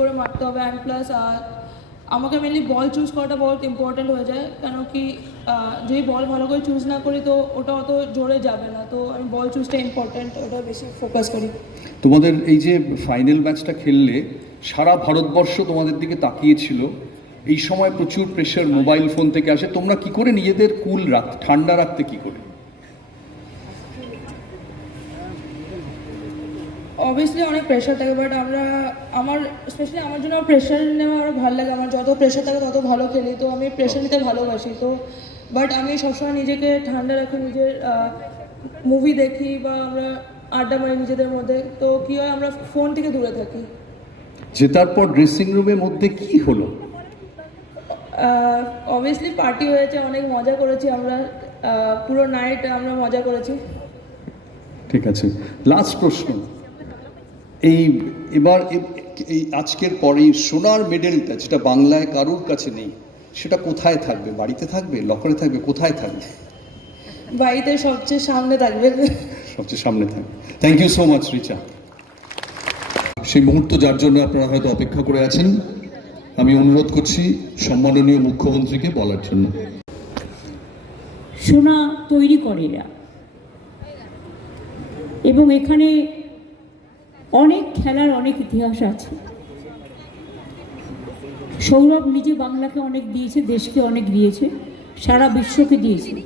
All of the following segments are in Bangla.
করে মারতে হবে অ্যান্ড প্লাস আমাকে মেনলি বল চুজ করাটা বহুত ইম্পর্টেন্ট হয়ে যায় কেন কি যদি বল ভালো করে চুজ না করি তো ওটা অত জোরে যাবে না। তো আমি বল চুজটা ইম্পর্টেন্ট ওটা বেশি ফোকাস করি। তোমাদের এই যে ফাইনাল ম্যাচটা খেললে সারা ভারতবর্ষ তোমাদের দিকে তাকিয়েছিল। এই সময় প্রচুর প্রেশার মোবাইল ফোন থেকে আসে। তোমরা কি করে নিজেদের কুল রাখ ঠান্ডা রাখতে কি করে? অবভিয়াসলি অনেক প্রেশার থাকে বাট আমরা আমার স্পেশালি আমার জন্য প্রেশার নেওয়া আমার ভালো লাগে। আমার যত প্রেশার থাকে তত ভালো খেলি। তো আমি প্রেশার নিতে ভালোবাসি। তো বাট আমি সবসময় নিজেকে ঠান্ডা রাখি নিজের মুভি দেখি বা আমরা আড্ডা মারি নিজেদের মধ্যে। তো কী হয় আমরা ফোন থেকে দূরে থাকি। জেতার পর ড্রেসিং রুমের মধ্যে কি হলো? অবভিয়াসলি পার্টি হয়েছে অনেক মজা করেছি আমরা। পুরো নাইট আমরা মজা করেছি। ঠিক আছে। লাস্ট প্রশ্ন। এই এবার এই আজকের পরে সোনার মেডেলটা যেটা বাংলায় কারুর কাছে নেই সেটা কোথায় থাকবে? বাড়িতে থাকবে? লকারে থাকবে? কোথায় থাকবে? বাড়িতে সবচেয়ে সামনে থাকবে। সবচেয়ে সামনে থাকবে। Thank you so much Richa. সেই মুহূর্ত যার জন্য আপনারা হয়তো অপেক্ষা করে আছেন আমি অনুরোধ করছি সম্মাননীয় মুখ্যমন্ত্রীকে বলার জন্য। সোনা তৈরি করে এরা। এবং এখানে অনেক খেলার অনেক ইতিহাস আছে। সৌরভ নিজে বাংলাকে অনেক দিয়েছে, দেশকে অনেক দিয়েছে, সারা বিশ্বকে দিয়েছে।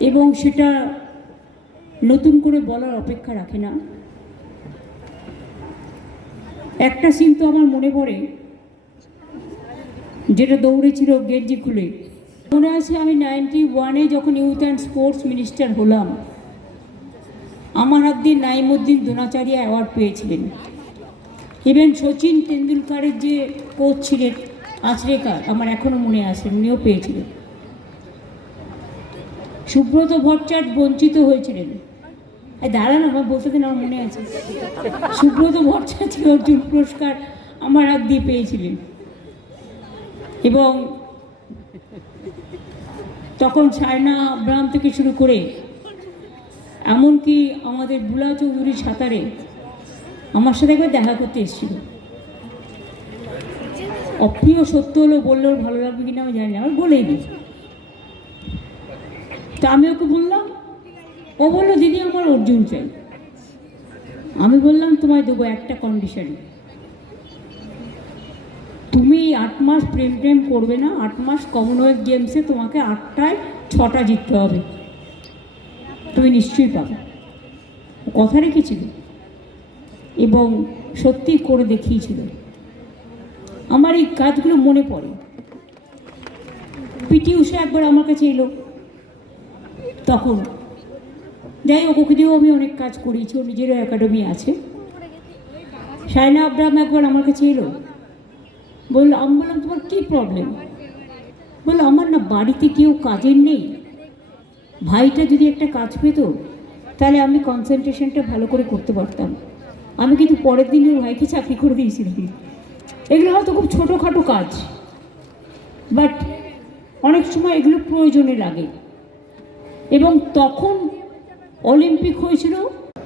এবং সেটা নতুন করে বলার অপেক্ষা রাখে না। একটা সিন তো আমার মনে পড়ে, যেটা দৌড়েছিল গেঞ্জি খুলে। মনে আছে আমি নাইনটি ওয়ানে যখন ইউথ অ্যান্ড স্পোর্টস মিনিস্টার হলাম আমার দিয়ে নাইমুদ্দিন দোনাচারিয়া অ্যাওয়ার্ড পেয়েছিলেন। ইভেন সচিন তেন্ডুলকারের যে কোচ ছিলেন আচরেকার আমার এখনও মনে আছে, উনিও পেয়েছিলেন। সুব্রত ভট্টাচার্য বঞ্চিত হয়েছিলেন। দাঁড়ান, আমার বলতে দিন, আমার মনে আছে। সুব্রত ভট্টাচার্য অর্জুন পুরস্কার আমার হাত দিয়ে পেয়েছিলেন। এবং তখন সায়না আব্রাহাম থেকে শুরু করে এমনকি আমাদের বুলা চৌধুরী সাঁতারে আমার সাথে একবার দেখা করতে এসেছিল। অপ্রিয় সত্য হলো বললে ওর ভালো লাগবে কিনা আমি জানি না, আমি বলেই দিই। তা আমি ওকে বললাম, ও বলল, দিদি, আমার অর্জুন চাই। আমি বললাম, তোমায় দেবো একটা কন্ডিশনে তুমি আট মাস প্রেম প্রেম করবে না, আট মাস কমনওয়েলথ গেমসে তোমাকে আটটায় ছটা জিততে হবে। তুমি নিশ্চয়ই পাবে। কথা রেখেছিল। এবং সত্যি করে দেখিয়েছিল। আমার এই কাজগুলো মনে পড়ে। পিটি উষা একবার আমার কাছে এলো। তখন যাই হোক, ওকে দিয়েও আমি অনেক কাজ করিয়েছি। ওর নিজেরও একাডেমি আছে। সায়না আব্রাহাম একবার আমার কাছে এলো। বলল, আমি বললাম, তোমার কী প্রবলেম বলল, আমার না বাড়িতে কেউ কাজের নেই। ভাইটা যদি একটা কাজ পেত, তাহলে আমি কনসেন্ট্রেশনটা ভালো করে করতে পারতাম। আমি কিন্তু পরের দিন ওই ভাইকে চাকরি করে দিয়েছিলাম। এগুলো হয়তো খুব ছোটোখাটো কাজ বাট অনেক সময় এগুলো প্রয়োজনে লাগে। এবং তখন অলিম্পিক হয়েছিল,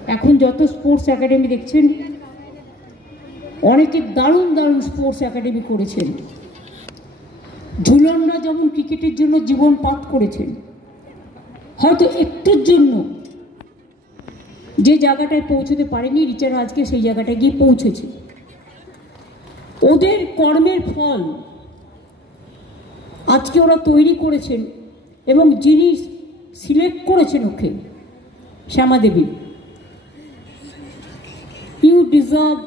এখন যত স্পোর্টস একাডেমি দেখছেন, অনেকে দারুণ দারুণ স্পোর্টস একাডেমি করেছেন। ঝুলনরা যেমন ক্রিকেটের জন্য জীবন পাত করেছেন হয়তো একটুর জন্য। যে জায়গাটায় পৌঁছতে পারেনি রিচার আজকে সেই জায়গাটায় গিয়ে পৌঁছেছে। ওদের কর্মের ফল আজকে ওরা তৈরি করেছেন এবং যিনি সিলেক্ট করেছেন ওকে, Shyamadevi. You deserve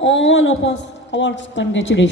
all of us our congratulations.